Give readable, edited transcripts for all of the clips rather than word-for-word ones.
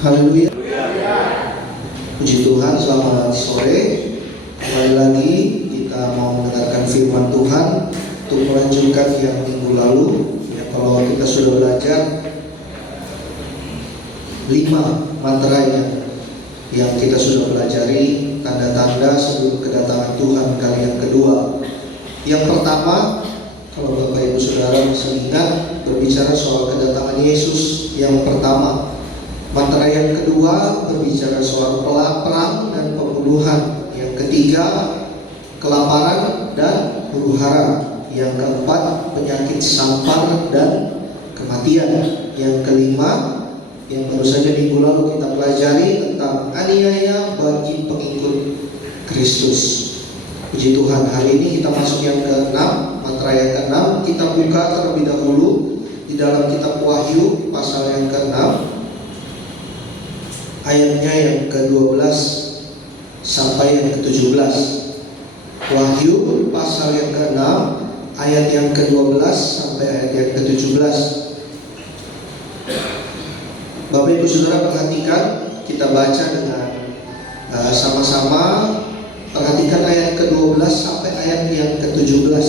Haleluya. Puji Tuhan, selamat sore. Kembali lagi kita mau mendengarkan firman Tuhan untuk melanjutkan yang minggu lalu. Ya, kalau kita sudah belajar 5 materai yang kita sudah pelajari, tanda-tanda sebelum kedatangan Tuhan kali yang kedua. Yang pertama, kalau Bapak Ibu Saudara bisa ingat, berbicara soal kedatangan Yesus yang pertama. Materai yang kedua berbicara soal perang dan pembunuhan. Yang ketiga, kelaparan dan huru-hara. Yang keempat, penyakit sampar dan kematian. Yang kelima, yang baru saja minggu lalu kita pelajari, tentang aniaya bagi pengikut Kristus. Puji Tuhan, hari ini kita masuk yang ke-6, materai yang ke-6. Kita buka terlebih dahulu di dalam kitab Wahyu pasal yang ke-6, ayatnya yang ke-12 sampai yang ke-17. Wahyu pasal yang ke-6, ayat yang ke-12 sampai ayat yang ke-17. Bapak Ibu Saudara perhatikan, kita baca dengan sama-sama. Perhatikan ayat ke-12 sampai ayat yang ke-17.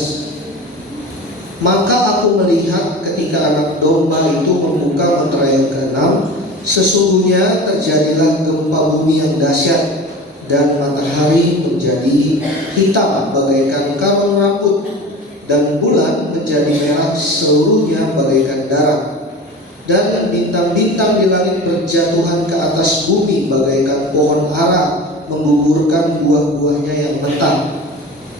Maka aku melihat ketika anak domba itu membuka materai yang ke-6, sesungguhnya terjadilah gempa bumi yang dahsyat, dan matahari menjadi hitam bagaikan karung rambut, dan bulan menjadi merah seluruhnya bagaikan darah. Dan bintang-bintang di langit berjatuhan ke atas bumi bagaikan pohon ara menggugurkan buah-buahnya yang mentah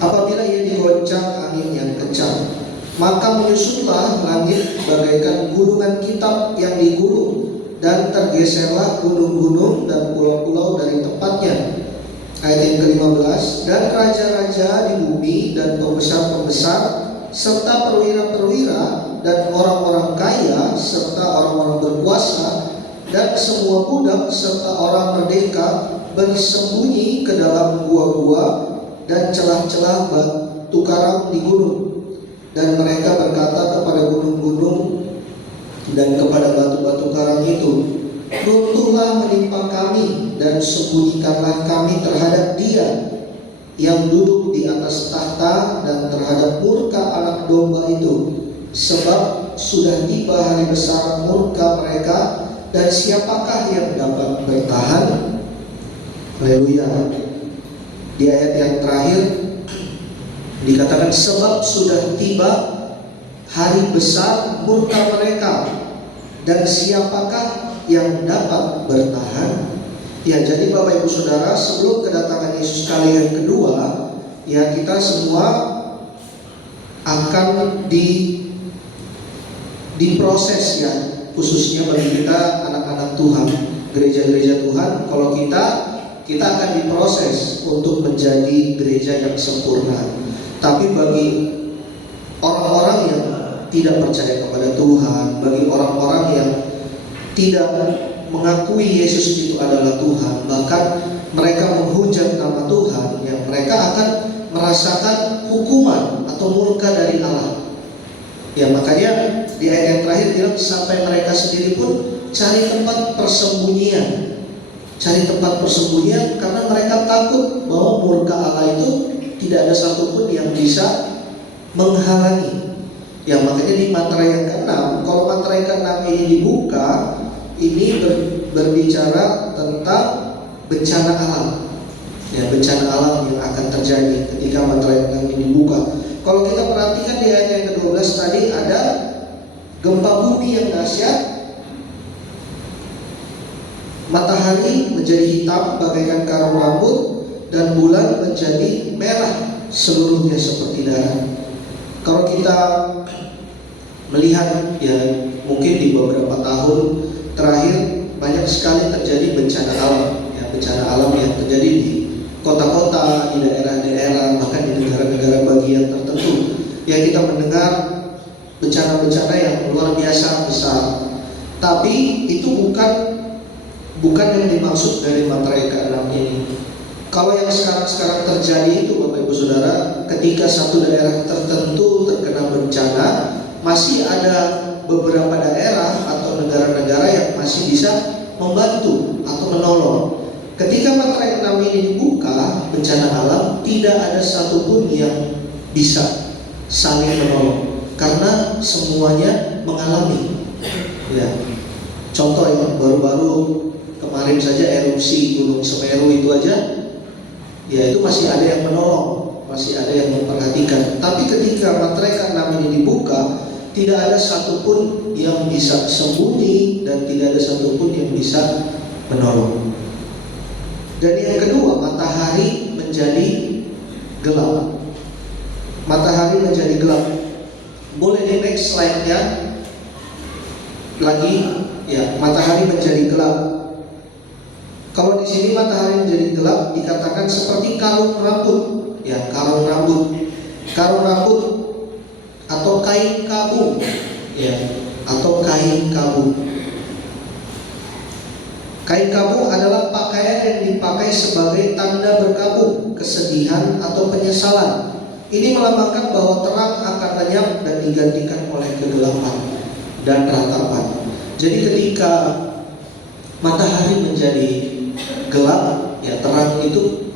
apabila ia digoncang angin yang kencang. Maka menyusutlah langit bagaikan gunungan kitab yang digulung, dan tergeserlah gunung-gunung dan pulau-pulau dari tempatnya. Ayat yang ke-15, dan raja-raja di bumi dan pembesar-pembesar serta perwira-perwira dan orang-orang kaya serta orang-orang berkuasa dan semua budak serta orang merdeka bersembunyi ke dalam gua-gua dan celah-celah batu karang di gunung. Dan mereka berkata kepada gunung-gunung dan kepada batu-batu karang itu, runtuhlah menimpa kami dan sembunyikanlah kami terhadap Dia yang duduk di atas tahta dan terhadap murka anak domba itu, sebab sudah tiba hari besar murka mereka, dan siapakah yang dapat bertahan? Haleluya. Di ayat yang terakhir dikatakan, sebab sudah tiba hari besar murka mereka, dan siapakah yang dapat bertahan? Ya, jadi Bapak Ibu Saudara, sebelum kedatangan Yesus kali yang kedua, ya kita semua akan diproses, ya, khususnya bagi kita anak-anak Tuhan, gereja-gereja Tuhan. Kalau kita akan diproses untuk menjadi gereja yang sempurna. Tapi bagi orang-orang yang tidak percaya kepada Tuhan, bagi orang-orang yang tidak mengakui Yesus itu adalah Tuhan, bahkan mereka menghujat nama Tuhan, yang mereka akan merasakan hukuman atau murka dari Allah. Ya, makanya di ayat yang terakhir bilang, sampai mereka sendiri pun cari tempat persembunyian. Cari tempat persembunyian karena mereka takut bahwa murka Allah itu tidak ada satupun yang bisa menghalangi. Ya, makanya di materai yang ke-6, kalau materai ke-6 ini dibuka, ini berbicara tentang bencana alam. Ya, bencana alam yang akan terjadi ketika materai yang ini dibuka. Kalau kita perhatikan di ayat yang ke-12 tadi ada gempa bumi yang dahsyat, matahari menjadi hitam bagaikan karung rambut, dan bulan menjadi merah seluruhnya seperti darah. Kalau kita melihat, ya, mungkin di beberapa tahun terakhir banyak sekali terjadi bencana alam, ya, bencana alam yang terjadi di kota-kota, di daerah-daerah, bahkan di negara-negara bagian tertentu. Ya, kita mendengar bencana-bencana yang luar biasa besar. Tapi itu bukan yang dimaksud dari materai ke-6 ini. Kalau yang sekarang terjadi itu, Bapak Ibu Saudara, ketika satu daerah tertentu terkena bencana, masih ada beberapa daerah atau negara-negara yang masih bisa membantu atau menolong. Ketika materai 6 ini dibuka, bencana alam, tidak ada satupun yang bisa saling menolong karena semuanya mengalami. Ya, contoh yang baru-baru kemarin saja erupsi Gunung Semeru itu aja, ya itu masih ada yang menolong, masih ada yang memperhatikan. Tapi ketika materai 6 ini dibuka, tidak ada satupun yang bisa sembunyi dan tidak ada satupun yang bisa menolong. Dan yang kedua, matahari menjadi gelap. Matahari menjadi gelap. Boleh di next slide-nya lagi, ya, matahari menjadi gelap. Kalau di sini matahari menjadi gelap dikatakan seperti karung rambut, ya, karung rambut. Karung rambut atau kain kabung, ya, atau kain kabung. Kain kabung adalah pakaian yang dipakai sebagai tanda berkabung, kesedihan atau penyesalan. Ini melambangkan bahwa terang akan lenyap dan digantikan oleh kegelapan dan ratapan. Jadi ketika matahari menjadi gelap, ya terang itu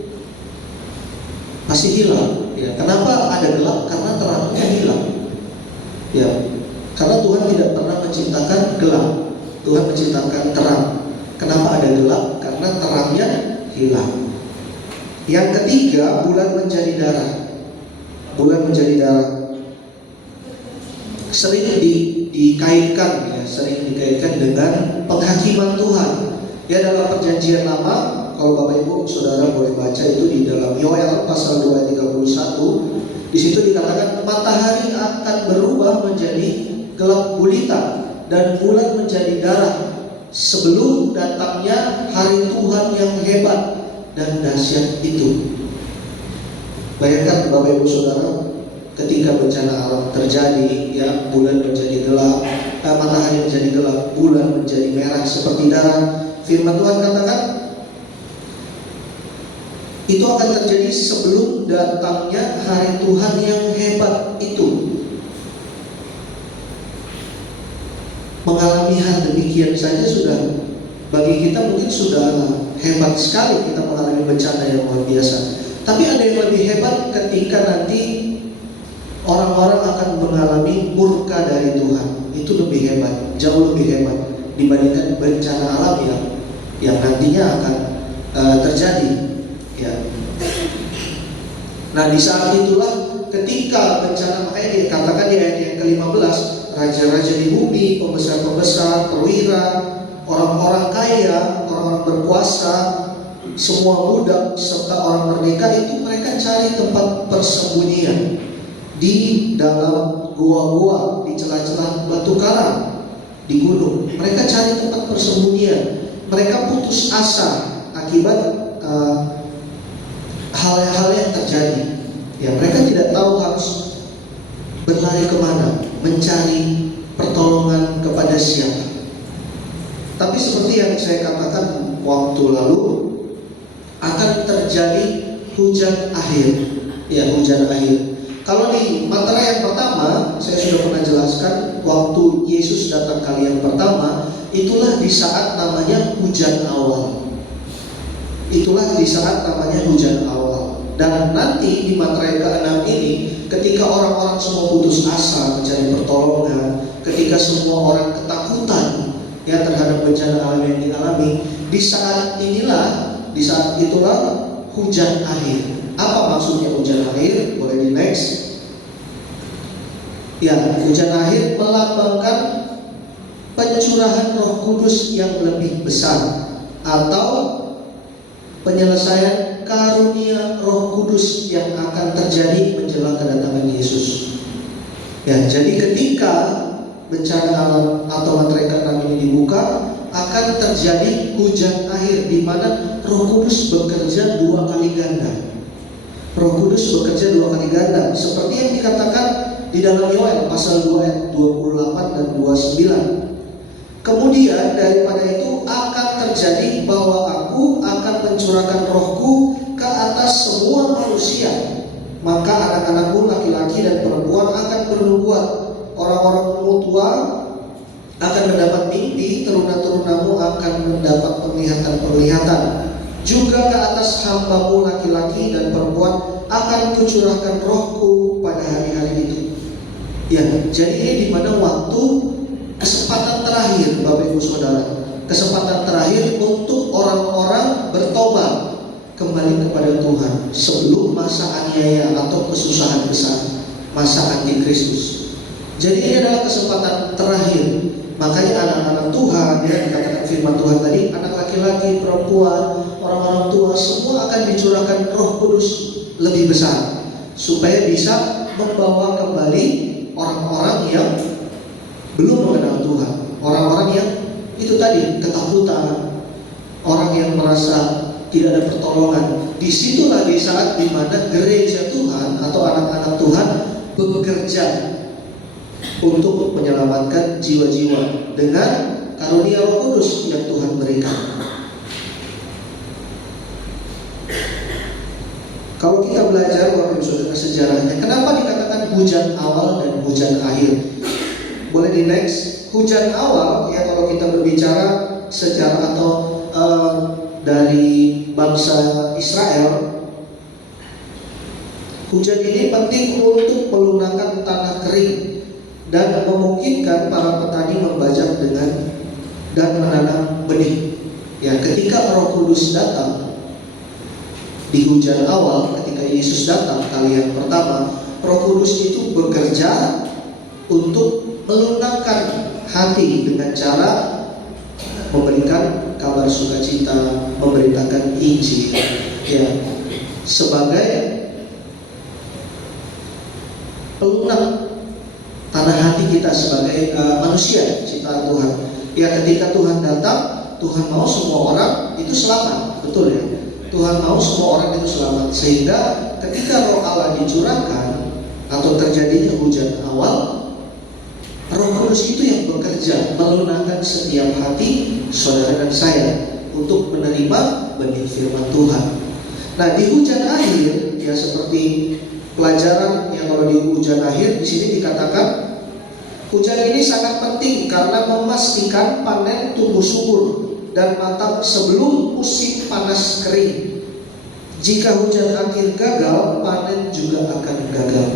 pasti hilang. Ya, kenapa ada gelap? Karena terangnya hilang. Ya, karena Tuhan tidak pernah menciptakan gelap. Tuhan menciptakan terang. Kenapa ada gelap? Karena terangnya hilang. Yang ketiga, bulan menjadi darah. Bulan menjadi darah. Sering dikaitkan, ya, sering dikaitkan dengan penghakiman Tuhan. Ya, dalam perjanjian lama, kalau Bapak Ibu Saudara boleh baca itu di dalam Yoel pasal 2 ayat 31, di situ dikatakan matahari akan berubah menjadi gelap gulita dan bulan menjadi darah sebelum datangnya hari Tuhan yang hebat dan dahsyat itu. Bayangkan Bapak Ibu Saudara, ketika bencana alam terjadi, ya, bulan menjadi gelap, matahari menjadi gelap, bulan menjadi merah seperti darah. Firman Tuhan katakan itu akan terjadi sebelum datangnya hari Tuhan yang hebat itu. Mengalami hal demikian saja sudah, bagi kita mungkin sudah hebat sekali kita mengalami bencana yang luar biasa. Tapi ada yang lebih hebat ketika nanti orang-orang akan mengalami murka dari Tuhan. Itu lebih hebat, jauh lebih hebat dibandingkan bencana alam yang nantinya akan terjadi. Ya. Nah, di saat itulah ketika bencana, makanya dikatakan di ayat yang ke-15, raja-raja di bumi, pembesar-pembesar, perwira, orang-orang kaya, orang-orang berkuasa, semua budak serta orang merdeka itu mereka cari tempat persembunyian di dalam gua-gua, di celah-celah batu karang, di gunung. Mereka cari tempat persembunyian. Mereka putus asa akibat hal-hal yang terjadi. Ya, mereka tidak tahu harus berlari kemana, mencari pertolongan kepada siapa. Tapi seperti yang saya katakan waktu lalu, akan terjadi hujan akhir. Ya, hujan akhir. Kalau di materai yang pertama, saya sudah pernah jelaskan, waktu Yesus datang kali yang pertama, itulah di saat namanya hujan awal. Itulah di saat namanya hujan awal. Dan nanti di materai ke-6 ini, ketika orang-orang semua putus asa mencari pertolongan, ketika semua orang ketakutan ya terhadap bencana alam yang dialami, di saat inilah, di saat itulah hujan akhir. Apa maksudnya hujan akhir? Boleh di next. Ya, hujan akhir melambangkan pencurahan Roh Kudus yang lebih besar atau penyelesaian karunia Roh Kudus yang akan terjadi menjelang kedatangan Yesus. Ya, jadi ketika bencana alam atau materai ke-6 ini dibuka, akan terjadi hujan akhir di mana Roh Kudus bekerja 2 kali ganda. Roh Kudus bekerja 2 kali ganda, seperti yang dikatakan di dalam Yoel pasal 2 ayat 28 dan 29. Kemudian daripada itu akan terjadi bahwa aku akan mencurahkan rohku ke atas semua manusia. Maka anak-anakmu laki-laki dan perempuan akan bernubuat. Orang-orang tua akan mendapat mimpi, teruna-terunamu akan mendapat penglihatan-penglihatan. Juga ke atas hambamu laki-laki dan perempuan akan kucurahkan rohku pada hari-hari itu. Ya, jadi ini di mana waktu kesempatan terakhir, Bapak Ibu Saudara, kesempatan terakhir untuk orang-orang bertobat kembali kepada Tuhan sebelum masa aniaya atau kesusahan besar, masa antikristus. Jadi ini adalah kesempatan terakhir. Makanya anak-anak Tuhan, ya dikatakan firman Tuhan tadi, anak laki-laki, perempuan, orang-orang tua, semua akan dicurahkan Roh Kudus lebih besar, supaya bisa membawa kembali orang-orang yang belum mengenal Tuhan, orang-orang yang itu tadi ketakutan, orang yang merasa tidak ada pertolongan. Disitulah di saat dimana gereja Tuhan atau anak-anak Tuhan bekerja untuk menyelamatkan jiwa-jiwa dengan karunia Roh Kudus yang Tuhan berikan. Kalau kita belajar Bapak Ibu Saudara sejarahnya, kenapa dikatakan hujan awal dan hujan akhir? Boleh di next. Hujan awal, ya kalau kita berbicara sejarah atau dari bangsa Israel, hujan ini penting untuk melunakkan tanah kering dan memungkinkan para petani membajak dengan dan menanam benih. Ya, ketika Roh Kudus datang di hujan awal, ketika Yesus datang kali yang pertama, Roh Kudus itu bekerja untuk melunakkan hati dengan cara memberikan kabar sukacita, memberitakan Injil, ya, sebagai pelunak tanah hati kita sebagai manusia ciptaan Tuhan. Ya, ketika Tuhan datang, Tuhan mau semua orang itu selamat, betul ya? Tuhan mau semua orang itu selamat, sehingga ketika Roh Allah dicurahkan atau terjadinya hujan awal, Roh Kudus itu yang bekerja melunakkan setiap hati saudara dan saya untuk menerima benih firman Tuhan. Nah, di hujan akhir, ya seperti pelajaran yang kalau di hujan akhir di sini dikatakan hujan ini sangat penting karena memastikan panen tumbuh subur dan matang sebelum musim panas kering. Jika hujan akhir gagal, panen juga akan gagal.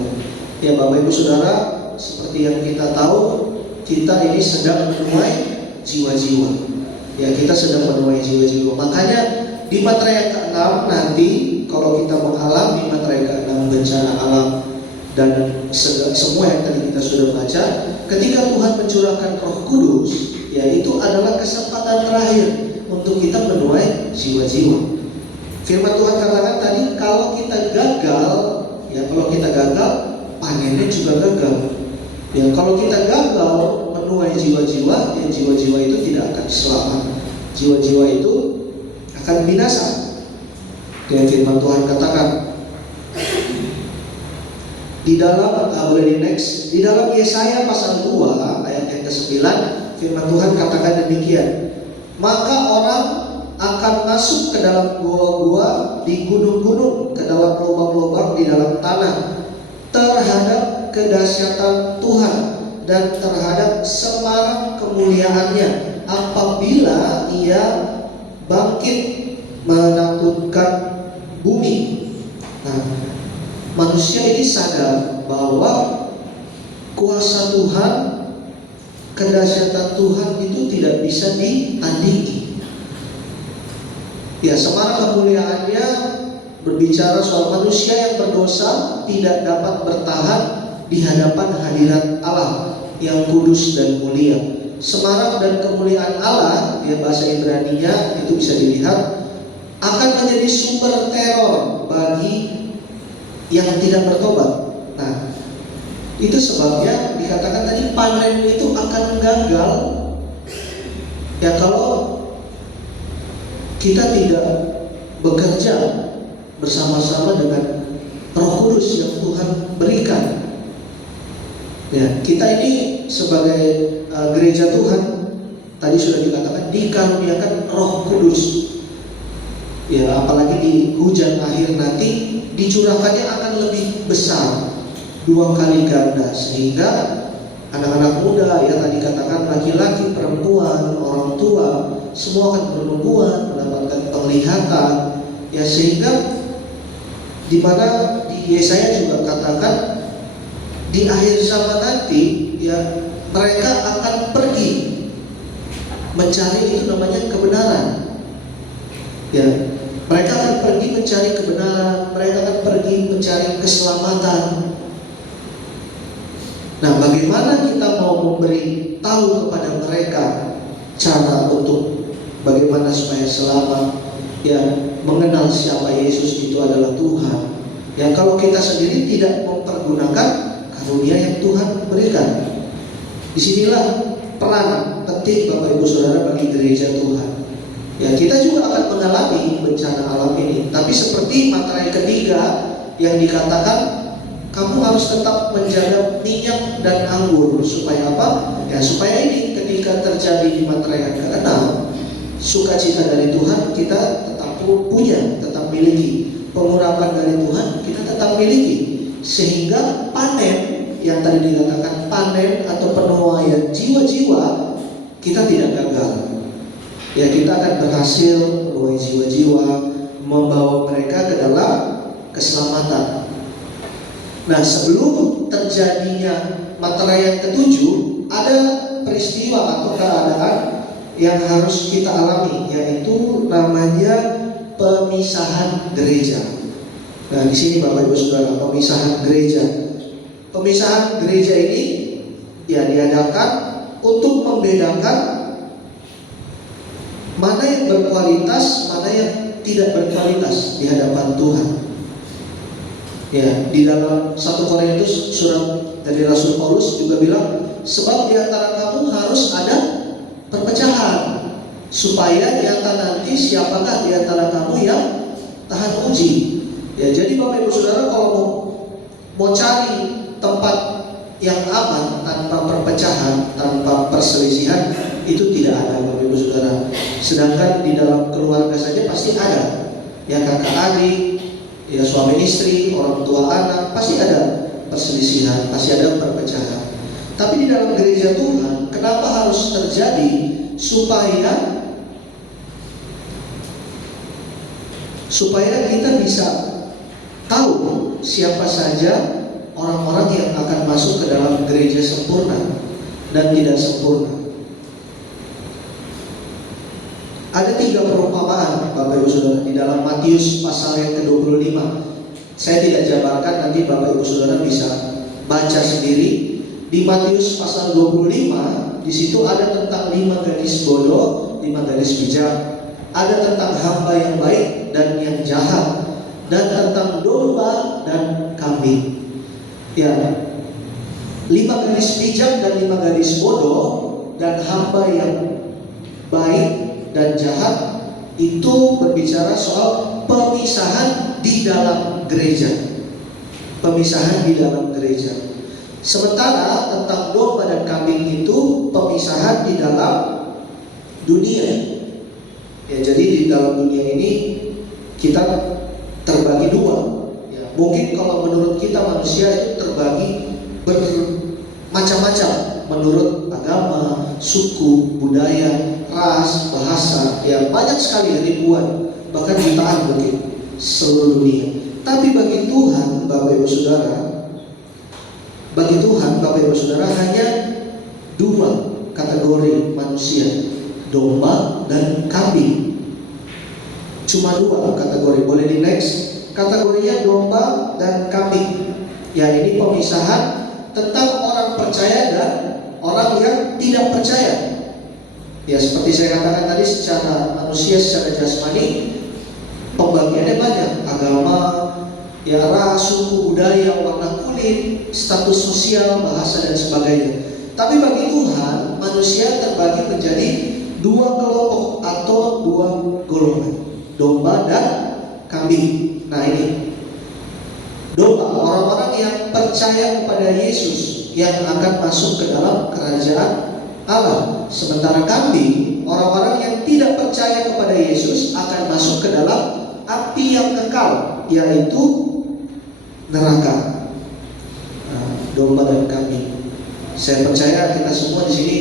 Ya Bapak Ibu Saudara, seperti yang kita tahu, kita ini sedang menuai jiwa-jiwa. Ya, kita sedang menuai jiwa-jiwa. Makanya di materai yang ke-6 nanti, kalau kita mengalami materai ke-6 bencana alam dan semua yang tadi kita sudah baca, ketika Tuhan mencurahkan Roh Kudus, ya itu adalah kesempatan terakhir untuk kita menuai jiwa-jiwa. Firman Tuhan katakan tadi, kalau kita gagal, ya kalau kita gagal, panennya juga gagal. Ya, kalau kita gagal menuai jiwa-jiwa, ya jiwa-jiwa itu tidak akan selamat. Jiwa-jiwa itu akan binasa. Dan firman Tuhan katakan di dalam boleh di next, di dalam Yesaya pasal 2 ayat yang ke-9, firman Tuhan katakan demikian. Maka orang akan masuk ke dalam gua-gua di gunung-gunung, ke dalam lubang-lubang di dalam tanah, terhadap kedahsyatan Tuhan dan terhadap semarak kemuliaannya apabila ia bangkit menakutkan bumi. Nah, manusia ini sadar bahwa kuasa Tuhan, kedahsyatan Tuhan itu tidak bisa ditandingi. Ya, semarak kemuliaannya berbicara soal manusia yang berdosa tidak dapat bertahan di hadapan hadirat Allah yang kudus dan mulia. Semarak dan kemuliaan Allah, ya bahasa Ibraninya itu bisa dilihat, akan menjadi sumber teror bagi yang tidak bertobat. Nah, itu sebabnya dikatakan tadi panen itu akan gagal. Ya kalau kita tidak bekerja bersama-sama dengan Roh Kudus yang Tuhan berikan. Ya, kita ini sebagai gereja Tuhan tadi sudah dikatakan dikaruniakan Roh Kudus. Ya, apalagi di hujan akhir nanti dicurahkannya akan lebih besar, 2 kali ganda, sehingga anak-anak muda, ya tadi katakan laki-laki, perempuan, orang tua, semua akan bernubuat, mendapatkan penglihatan, ya, sehingga di mana di Yesaya juga katakan di akhir zaman nanti, ya, mereka akan pergi mencari, itu namanya kebenaran, ya, mereka akan pergi mencari kebenaran, mereka akan pergi mencari keselamatan. Nah, bagaimana kita mau memberi tahu kepada mereka cara untuk bagaimana supaya selamat, ya, mengenal siapa Yesus itu adalah Tuhan. Ya, kalau kita sendiri tidak mempergunakan karunia yang Tuhan berikan. Disinilah peran penting Bapak Ibu Saudara bagi gereja Tuhan. Ya, kita juga akan mengalami bencana alam ini. Tapi seperti materai ketiga yang dikatakan, kamu harus tetap menjaga minyak dan anggur. Supaya apa? Ya, supaya ini ketika terjadi di materai yang ke-6, sukacita dari Tuhan kita tetap punya, tetap miliki. Pengurapan dari Tuhan kita tetap miliki. Sehingga panen yang tadi dikatakan panen atau penuaian jiwa-jiwa kita tidak gagal. Ya, kita akan berhasil menuai jiwa-jiwa, membawa mereka ke dalam keselamatan. Nah, sebelum terjadinya materai yang ketujuh, ada peristiwa atau keadaan yang harus kita alami, yaitu namanya pemisahan gereja. Nah, di sini Bapak Ibu Saudara, pemisahan gereja. Pemisahan gereja ini ya diadakan untuk membedakan mana yang berkualitas, mana yang tidak berkualitas di hadapan Tuhan. Ya, di dalam 1 Korintus surat dari Rasul Paulus juga bilang, sebab di antara kamu harus ada perpecahan, supaya nyata nanti siapakah di antara kamu yang tahan uji. Ya, jadi Bapak Ibu Saudara, kalau mau cari tempat yang aman tanpa perpecahan, tanpa perselisihan, itu tidak ada Bapak Ibu Saudara. Sedangkan di dalam keluarga saja pasti ada, ya, kakak adik, ya, suami istri, orang tua anak, pasti ada perselisihan, pasti ada perpecahan. Tapi di dalam gereja Tuhan, kenapa harus terjadi? Supaya kita bisa tahu siapa saja orang-orang yang akan masuk ke dalam gereja sempurna dan tidak sempurna. Ada 3 perumpamaan Bapak Ibu Saudara di dalam Matius pasal yang ke-25. Saya tidak jabarkan, nanti Bapak Ibu Saudara bisa baca sendiri. Di Matius pasal 25, di situ ada tentang 5 gadis bodoh, 5 gadis bijak. Ada tentang hamba yang baik dan yang jahat, dan tentang domba dan kambing. Ya, 5 gadis bijak dan 5 gadis bodoh dan hamba yang baik dan jahat itu berbicara soal pemisahan di dalam gereja. Pemisahan di dalam gereja. Sementara tentang domba dan kambing itu pemisahan di dalam dunia. Ya, jadi di dalam dunia ini kita terbagi 2. Ya, mungkin kalau menurut kita manusia itu terbagi bermacam-macam menurut agama, suku, budaya, ras, bahasa, ya banyak sekali, ribuan, bahkan jutaan mungkin seluruh dunia. Tapi bagi Tuhan, Bapak Ibu Saudara, bagi Tuhan, Bapak Ibu Saudara, hanya 2 kategori manusia, domba dan kambing. Cuma 2 kategori. Boleh di next. Kategorinya domba dan kambing. Ya, ini pemisahan tentang orang percaya dan orang yang tidak percaya. Ya, seperti saya katakan tadi, secara manusia, secara jasmani pembagiannya banyak. Agama, ya, ras, suku, budaya, warna kulit, status sosial, bahasa dan sebagainya. Tapi bagi Tuhan, manusia terbagi menjadi 2 kelompok atau 2 golongan, domba dan kambing. Nah, ini domba, orang-orang yang percaya kepada Yesus yang akan masuk ke dalam kerajaan Allah. Sementara kambing, orang-orang yang tidak percaya kepada Yesus akan masuk ke dalam api yang kekal, yaitu neraka. Nah, domba dan kambing. Saya percaya kita semua di sini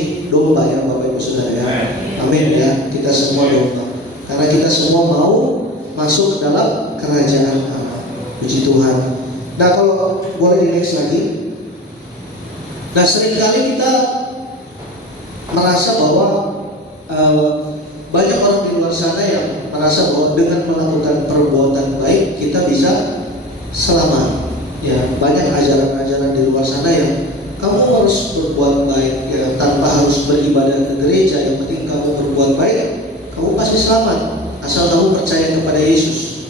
domba ya Bapak Ibu Saudara ya. Amin ya. Kita semua domba. Karena kita semua mau masuk ke dalam kerajaan Allah. Puji Tuhan. Nah kalau boleh di next lagi. Nah seringkali kita merasa bahwa banyak orang di luar sana yang merasa bahwa dengan melakukan perbuatan baik kita bisa selamat. Ya banyak ajaran-ajaran di luar sana yang kamu harus berbuat baik ya, tanpa harus beribadah ke gereja. Yang penting kamu berbuat baik, kamu pasti selamat asal kamu percaya kepada Yesus.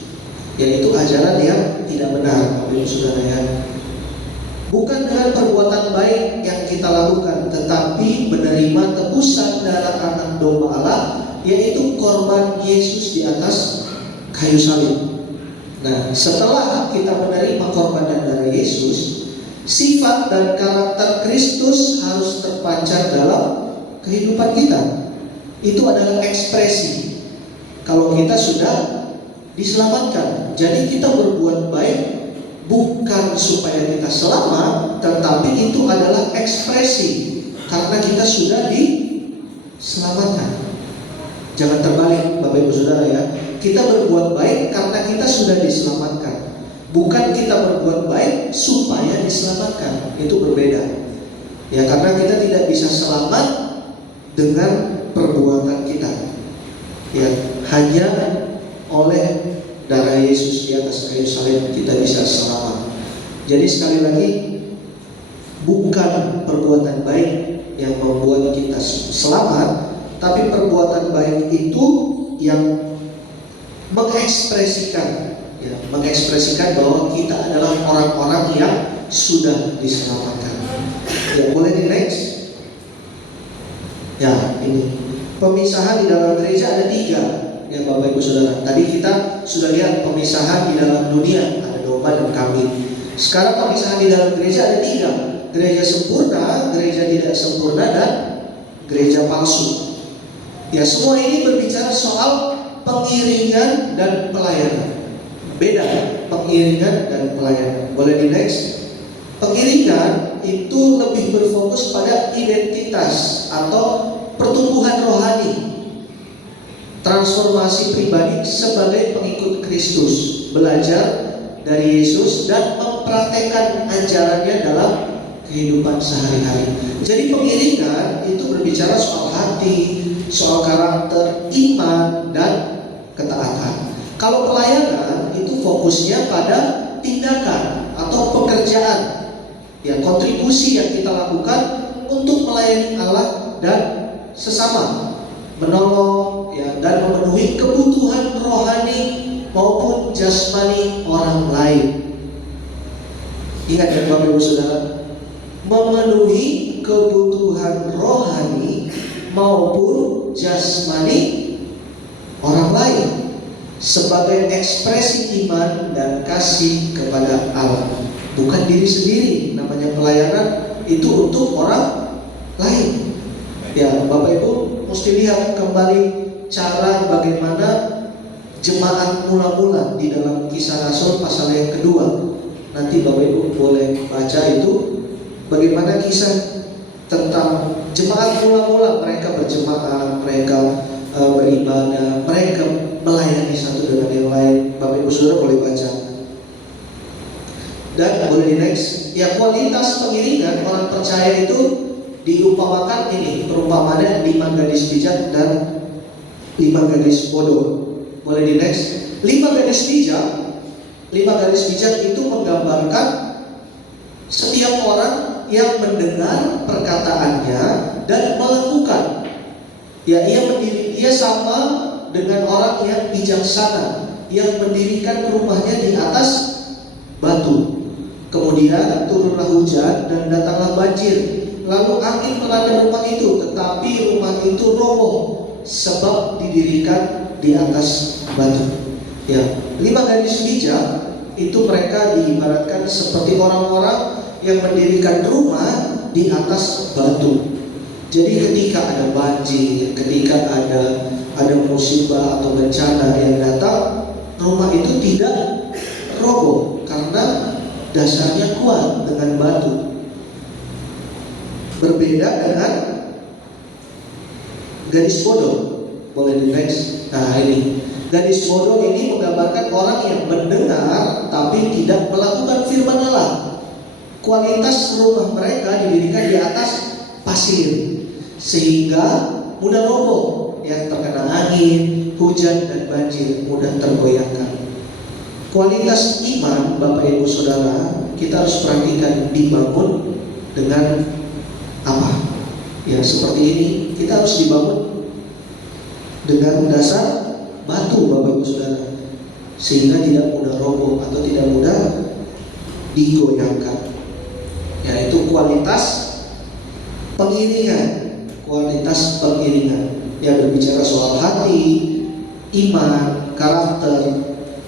Dan itu ajaran yang tidak benar, Bapak Ibu Saudara ya. Bukan dengan perbuatan baik yang kita lakukan, tetapi menerima tebusan darah anak domba Allah, yaitu korban Yesus di atas kayu salib. Nah, setelah kita menerima korban dan darah Yesus, sifat dan karakter Kristus harus terpancar dalam kehidupan kita. Itu adalah ekspresi kalau kita sudah diselamatkan. Jadi kita berbuat baik bukan supaya kita selamat, tetapi itu adalah ekspresi karena kita sudah diselamatkan. Jangan terbalik Bapak Ibu Saudara ya. Kita berbuat baik karena kita sudah diselamatkan, bukan kita berbuat baik supaya diselamatkan. Itu berbeda ya, karena kita tidak bisa selamat dengan perbuatan kita ya. Hanya oleh darah Yesus di atas kayu salib kita bisa selamat. Jadi sekali lagi, bukan perbuatan baik yang membuat kita selamat, tapi perbuatan baik itu yang mengekspresikan bahwa kita adalah orang-orang yang sudah diselamatkan. Ya, boleh di next. Ya, ini pemisahan di dalam gereja ada 3. Ya Bapak Ibu Saudara, tadi kita sudah lihat pemisahan di dalam dunia, ada domba dan kambing. Sekarang pemisahan di dalam gereja ada 3. Gereja sempurna, gereja tidak sempurna, dan gereja palsu. Ya semua ini berbicara soal pengiringan dan pelayanan. Beda pengiringan dan pelayanan. Boleh di next. Pengiringan itu lebih berfokus pada identitas atau pertumbuhan rohani, transformasi pribadi sebagai pengikut Kristus, belajar dari Yesus dan mempraktekkan ajarannya dalam kehidupan sehari-hari. Jadi pengiringan itu berbicara soal hati, soal karakter, iman, dan ketaatan. Kalau pelayanan itu fokusnya pada tindakan atau pekerjaan, ya kontribusi yang kita lakukan untuk melayani Allah dan sesama, menolong ya, dan memenuhi kebutuhan rohani maupun jasmani orang lain. Ingat ya Bapak Ibu Saudara, memenuhi kebutuhan rohani maupun jasmani orang lain sebagai ekspresi iman dan kasih kepada Allah, bukan diri sendiri. Namanya pelayanan itu untuk orang lain. Ya Bapak Ibu mesti lihat kembali cara bagaimana jemaat mula-mula di dalam Kisah Rasul pasal yang kedua. Nanti Bapak Ibu boleh baca itu bagaimana kisah tentang jemaat mula-mula. Mereka berjemaat, mereka beribadah, mereka melayani satu dengan yang lain. Bapak Ibu Saudara boleh baca. Dan boleh di next. Ya kualitas pengiringan orang percaya itu diumpamakan ini, perumpamannya 5 gadis bijak dan 5 gadis bodoh. Boleh di next. 5 gadis bijak itu menggambarkan setiap orang yang mendengar perkataannya dan melakukan. Ya, ia sama dengan orang yang bijaksana yang mendirikan rumahnya di atas batu. Kemudian turunlah hujan dan datanglah banjir. Lalu angin melanda rumah itu, tetapi rumah itu roboh sebab didirikan di atas batu. Ya, 5 gadis bijak itu mereka diibaratkan seperti orang-orang yang mendirikan rumah di atas batu. Jadi ketika ada banjir, ketika ada musibah atau bencana yang datang, rumah itu tidak roboh karena dasarnya kuat dengan batu. Berbeda dengan Gadis bodoh, boleh di next. Nah ini, gadis bodoh ini menggambarkan orang yang mendengar tapi tidak melakukan firman Allah. Kualitas rumah mereka didirikan di atas pasir, sehingga mudah roboh, yang terkena angin, hujan dan banjir, mudah tergoyahkan. Kualitas iman, Bapak Ibu Saudara, kita harus perhatikan dibangun dengan apa? Ya seperti ini, kita harus dibangun dengan dasar batu, Bapak Ibu Saudara, sehingga tidak mudah roboh atau tidak mudah digoyahkan. Yaitu kualitas pengiringan, kualitas pengiringan yang berbicara soal hati, iman, karakter,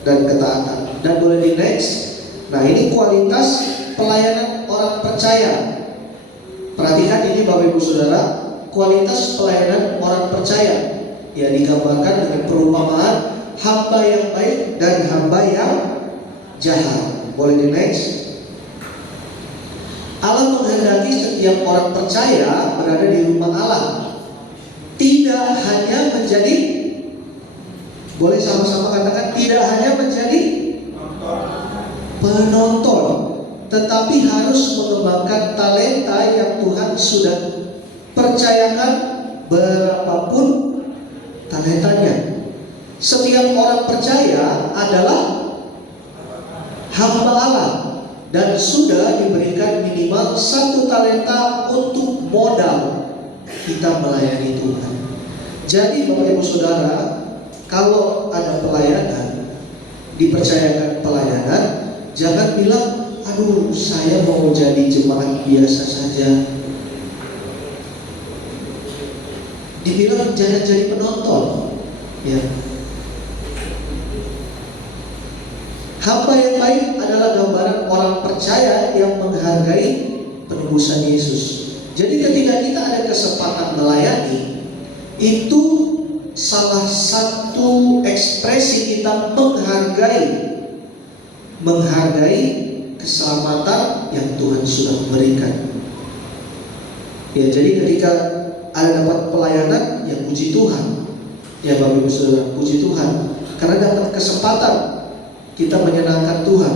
dan ketaatan. Dan boleh di next. Nah ini kualitas pelayanan orang percaya. Perhatikan ini Bapak Ibu Saudara, kualitas pelayanan orang percaya ya digambarkan dengan perumpamaan hamba yang baik dan hamba yang jahat. Boleh di next. Allah menghendaki setiap orang percaya berada di rumah Allah, tidak hanya menjadi, boleh sama-sama katakan, tidak hanya menjadi penonton, tetapi harus mengembangkan talenta yang Tuhan sudah percayakan berapapun talentanya. Setiap orang percaya adalah hamba Allah dan sudah diberikan minimal 1 talenta untuk modal kita melayani Tuhan. Jadi Bapak Ibu Saudara, kalau ada pelayanan, dipercayakan pelayanan, jangan bilang, aduh saya mau jadi jemaat biasa saja. Dibilang jangan jadi penonton, ya. Hamba yang baik adalah gambaran orang percaya yang menghargai penebusan Yesus. Jadi ketika kita ada kesempatan melayani, itu salah satu ekspresi kita menghargai keselamatan yang Tuhan sudah berikan. Ya, jadi ketika ada dapat pelayanan, ya puji Tuhan. Ya Bapak Ibu Saudara, puji Tuhan. Karena dapat kesempatan kita menyenangkan Tuhan.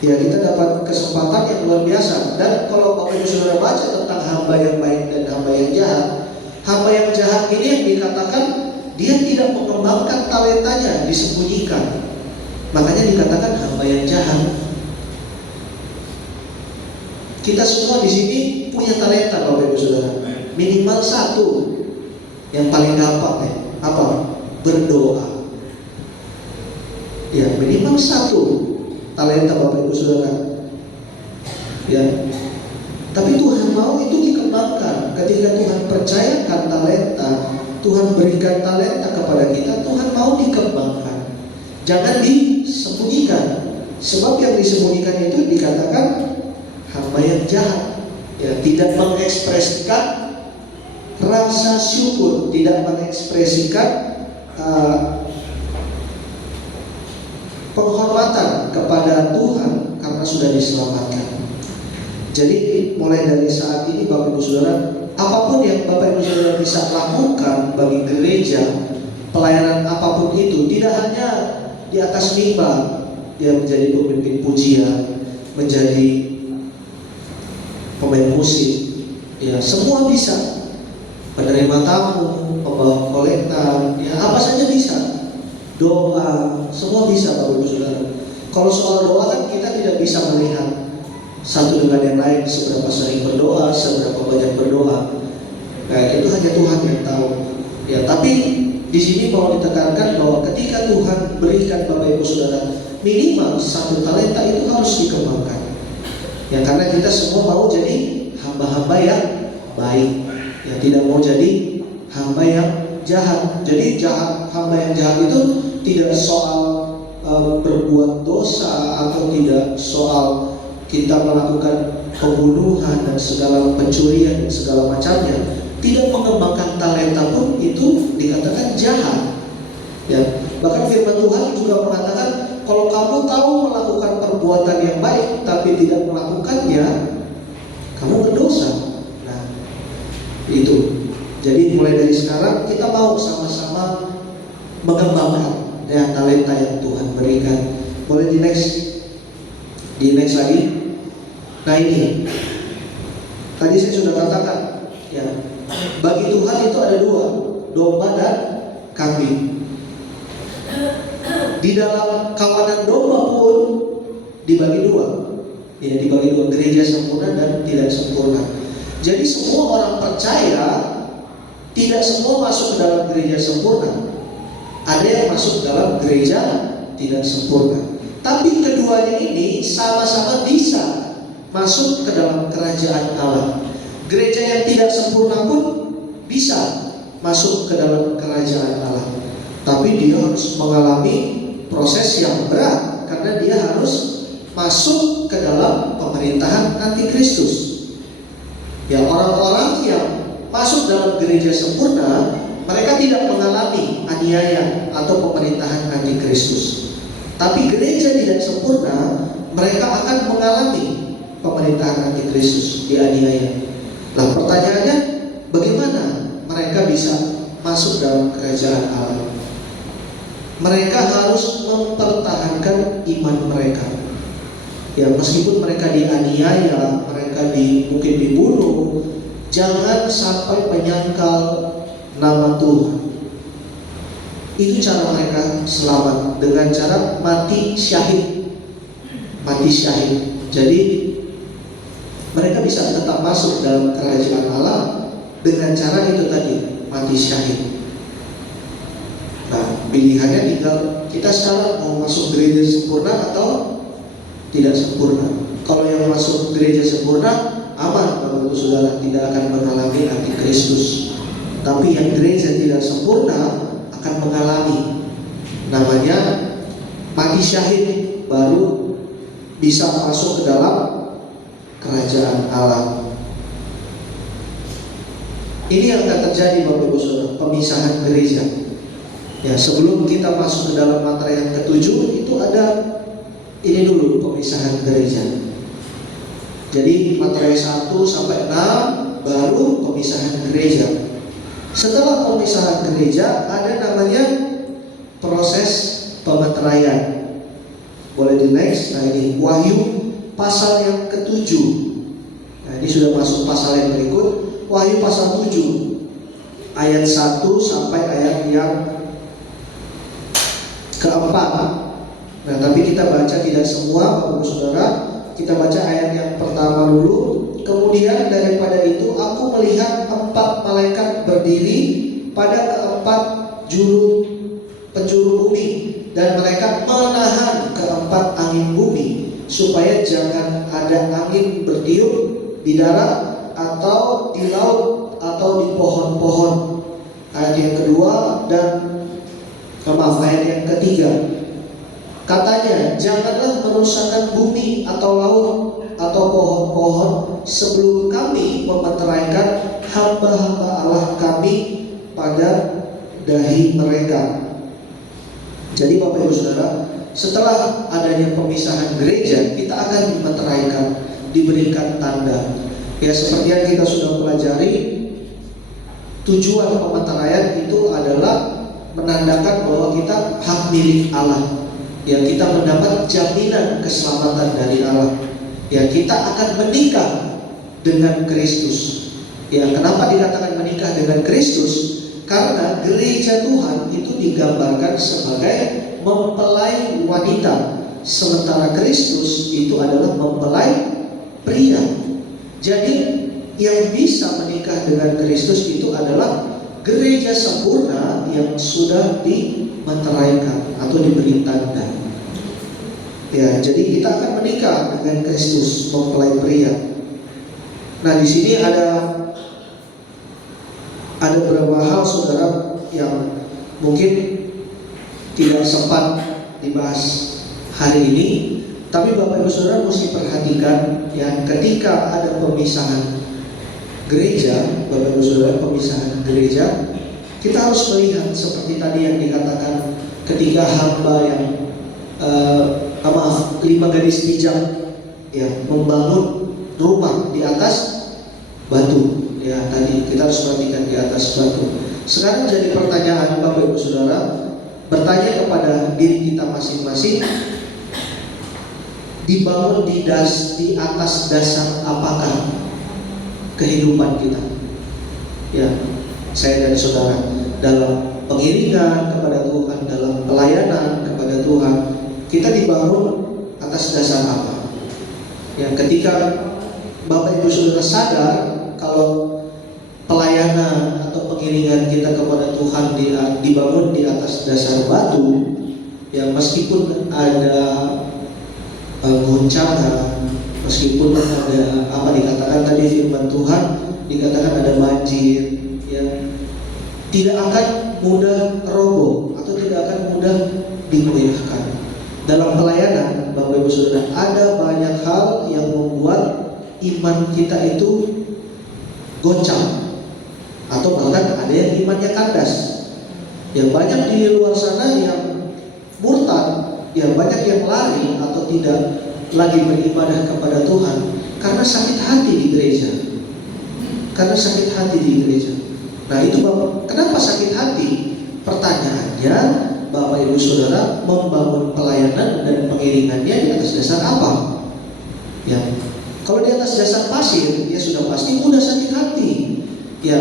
Ya, kita dapat kesempatan yang luar biasa. Dan kalau Bapak Ibu Saudara baca tentang hamba yang baik dan hamba yang jahat, hamba yang jahat ini yang dikatakan dia tidak mengembangkan talentanya, disembunyikan. Makanya dikatakan hamba yang jahat. Kita semua di sini punya talenta Bapak Ibu Saudara. Minimal 1. Yang paling gampang ya, apa? Berdoa. Ya, minimal 1 talenta Bapak Ibu Saudara. Ya. Tapi Tuhan mau itu dikembangkan. Ketika Tuhan percayakan talenta, Tuhan berikan talenta kepada kita, Tuhan mau dikembangkan. Jangan disembunyikan. Sebab yang disembunyikan itu dikatakan hamba yang jahat. Ya, tidak mengekspresikan rasa syukur, tidak mengekspresikan penghormatan kepada Tuhan karena sudah diselamatkan. Jadi mulai dari saat ini Bapak Ibu Saudara, apapun yang Bapak Ibu Saudara bisa lakukan bagi gereja, pelayanan apapun itu, tidak hanya di atas mimbar, dia menjadi pemimpin pujian, menjadi pemain musik, ya semua bisa. Penerima tamu, pembawa kolektan, ya apa saja bisa. Doa, semua bisa Bapak Ibu Saudara. Kalau soal doa kan kita tidak bisa melihat satu dengan yang lain seberapa sering berdoa, seberapa banyak berdoa. Nah, itu hanya Tuhan yang tahu. Ya, tapi di sini mau ditekankan bahwa ketika Tuhan berikan Bapak Ibu Saudara minimal 1 talenta, itu harus dikembangkan. Ya, karena kita semua mau jadi hamba-hamba yang baik. Ya, tidak mau jadi hamba yang jahat. Jadi hamba yang jahat itu tidak soal berbuat dosa, atau tidak soal kita melakukan pembunuhan dan segala pencurian dan segala macamnya. Tidak mengembangkan talenta pun itu dikatakan jahat. Ya, bahkan firman Tuhan juga mengatakan kalau kamu tahu melakukan perbuatan yang baik tapi tidak melakukannya, kamu berdosa. Nah, itu. Jadi mulai dari sekarang kita mau sama-sama mengembangkan talenta yang Tuhan berikan. Boleh di next lagi. Nah ini, tadi saya sudah katakan, ya, bagi Tuhan itu ada dua, domba dan kambing. Di dalam kawanan domba pun dibagi dua, ya, dibagi dua, gereja sempurna dan tidak sempurna. Jadi semua orang percaya tidak semua masuk ke dalam gereja sempurna. Ada yang masuk dalam gereja tidak sempurna. Tapi keduanya ini sama-sama bisa masuk ke dalam kerajaan Allah. Gereja yang tidak sempurna pun bisa masuk ke dalam kerajaan Allah. Tapi dia harus mengalami proses yang berat, karena dia harus masuk ke dalam pemerintahan antikristus. Ya, orang-orang yang masuk dalam gereja sempurna, mereka tidak mengalami aniaya atau pemerintahan antikristus. Tapi gereja tidak sempurna, mereka akan mengalami pemerintahan antikristus, dianiaya. Nah, pertanyaannya, bagaimana mereka bisa masuk dalam kerajaan Allah? Mereka harus mempertahankan iman mereka. Ya, meskipun mereka dianiaya, mereka mungkin dibunuh, jangan sampai menyangkal nama Tuhan. Itu cara mereka selamat, dengan cara mati syahid. Mati syahid. Jadi mereka bisa tetap masuk dalam kerajaan Allah dengan cara itu tadi, mati syahid. Nah, pilihannya tinggal kita sekarang mau masuk gereja sempurna atau tidak sempurna. Kalau yang masuk gereja sempurna aman, Bapak Ibu Saudara, tidak akan mengalami antikristus. Tapi yang gereja tidak sempurna akan mengalami namanya mati syahid, baru bisa masuk ke dalam kerajaan Allah. Ini yang akan terjadi, Bapak Ibu Saudara, pemisahan gereja. Ya, sebelum kita masuk ke dalam materai yang ketujuh, itu ada ini dulu, pemisahan gereja. Jadi materai 1 sampai 6 baru pemisahan gereja. Setelah pemisahan gereja ada namanya proses pemeteraian. Boleh di next. Nah, ini Wahyu pasal yang ke-7. Nah, ini sudah masuk pasal yang berikut. Wahyu pasal 7 ayat 1 sampai ayat yang ke-4. Nah, tapi kita baca tidak semua, Bapak Saudara. Kita baca ayat yang pertama dulu. Kemudian daripada itu aku melihat 4 malaikat berdiri pada ke-4 penjuru bumi, dan mereka menahan ke-4 angin bumi, supaya jangan ada angin bertiup di darat atau di laut atau di pohon-pohon. Ayat yang kedua ayat yang ketiga. Katanya, janganlah merusakkan bumi atau laut atau pohon-pohon sebelum kami memeteraikan hamba-hamba Allah kami pada dahi mereka. Jadi Bapak Ibu Saudara, setelah adanya pemisahan gereja, kita akan dimeteraikan, diberikan tanda. Ya, seperti yang kita sudah pelajari, tujuan pemeteraian itu adalah menandakan bahwa kita hak milik Allah. Ya, kita mendapat jaminan keselamatan dari Allah. Ya, kita akan menikah dengan Kristus. Ya, kenapa dikatakan menikah dengan Kristus? Karena gereja Tuhan itu digambarkan sebagai mempelai wanita, sementara Kristus itu adalah mempelai pria. Jadi yang bisa menikah dengan Kristus itu adalah gereja sempurna yang sudah dimeteraikan atau diberi tanda. Ya, jadi kita akan menikah dengan Kristus, mempelai pria. Nah, di sini ada beberapa hal, saudara, yang mungkin tidak sempat dibahas hari ini, tapi Bapak Ibu Saudara mesti perhatikan, ya, ketika ada pemisahan gereja, Bapak Ibu Saudara, pemisahan gereja, kita harus melihat seperti tadi yang dikatakan ketika hamba yang 5 gadis bijak, ya, membangun rumah di atas batu. Ya, tadi kita harus perhatikan di atas batu. Sekarang jadi pertanyaan Bapak Ibu Saudara, bertanya kepada diri kita masing-masing, dibangun di atas dasar apakah kehidupan kita? Ya, saya dan saudara dalam pengiringan kepada Tuhan, dalam pelayanan kepada Tuhan, kita dibangun atas dasar apa? Ya, ketika Bapak Ibu Saudara sadar kalau pelayanan atau pengiringan kita kepada Tuhan dibangun di atas dasar batu, ya meskipun ada goncangan, meskipun ada apa dikatakan tadi firman Tuhan, dikatakan ada banjir, ya tidak akan mudah roboh atau tidak akan mudah digoyahkan. Dalam pelayanan, Bapak Ibu Saudara, ada banyak hal yang membuat iman kita itu goncang, atau bahkan ada yang imannya kandas. Ya banyak di luar sana yang murtad, ya banyak yang lari atau tidak lagi beribadah kepada Tuhan karena sakit hati di gereja. Karena sakit hati di gereja. Nah itu Bapak, kenapa sakit hati? Pertanyaannya, Bapak Ibu Saudara membangun pelayanan dan pengiringannya di atas dasar apa? Ya, kalau di atas dasar pasir, ya sudah pasti mudah sakit hati, ya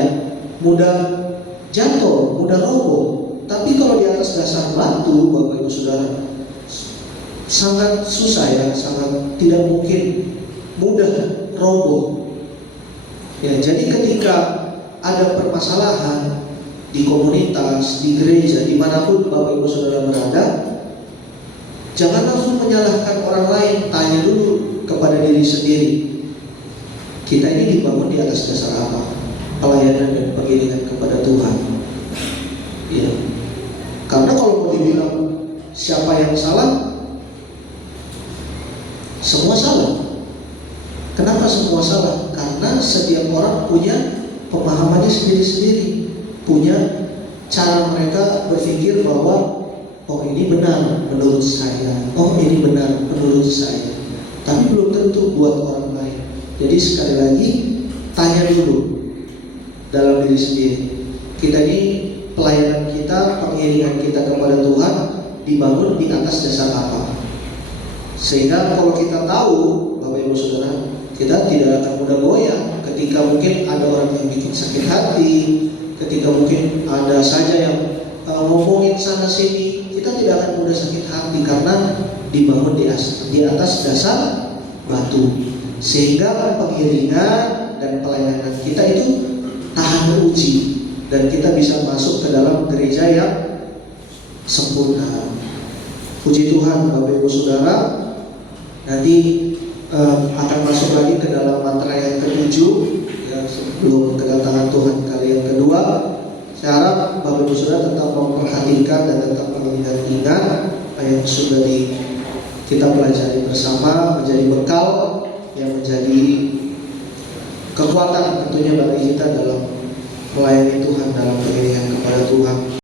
mudah jatuh, mudah roboh. Tapi kalau di atas dasar batu, Bapak Ibu Saudara, sangat susah ya, sangat tidak mungkin mudah roboh. Ya, jadi ketika ada permasalahan di komunitas, di gereja, dimanapun Bapak Ibu Saudara berada, jangan langsung menyalahkan orang lain, tanya dulu kepada diri sendiri. Kita ini dibangun di atas dasar apa? Pelayanan dan pengiringan kepada Tuhan. Ya. Karena kalau mau dibilang siapa yang salah, semua salah. Kenapa semua salah? Karena setiap orang punya pemahamannya sendiri-sendiri, punya cara mereka berpikir bahwa oh ini benar menurut saya, oh ini benar menurut saya, tapi belum tentu buat orang lain. Jadi sekali lagi tanya dulu dalam diri sendiri, kita ini pelayanan kita, pengiringan kita kepada Tuhan dibangun di atas dasar apa? Sehingga kalau kita tahu, Bapak Ibu Saudara, kita tidak akan mudah goyah ketika mungkin ada orang yang bikin sakit hati, ketika mungkin ada saja yang ngomongin sana sini, kita tidak akan mudah sakit hati karena dibangun di atas dasar batu. Sehingga pengiringan dan pelayanan kita itu tahan uji dan kita bisa masuk ke dalam gereja yang sempurna. Puji Tuhan Bapak Ibu Saudara, nanti akan masuk lagi ke dalam materai yang ke-7 ya, sebelum kedatangan Tuhan kali yang kedua. Saya harap Bapak Ibu Saudara tetap memperhatikan dan tetap mengingat-ingat yang sudah kita pelajari bersama, menjadi bekal yang menjadi kekuatan tentunya bagi kita dalam melayani Tuhan, dalam pengiringan kepada Tuhan.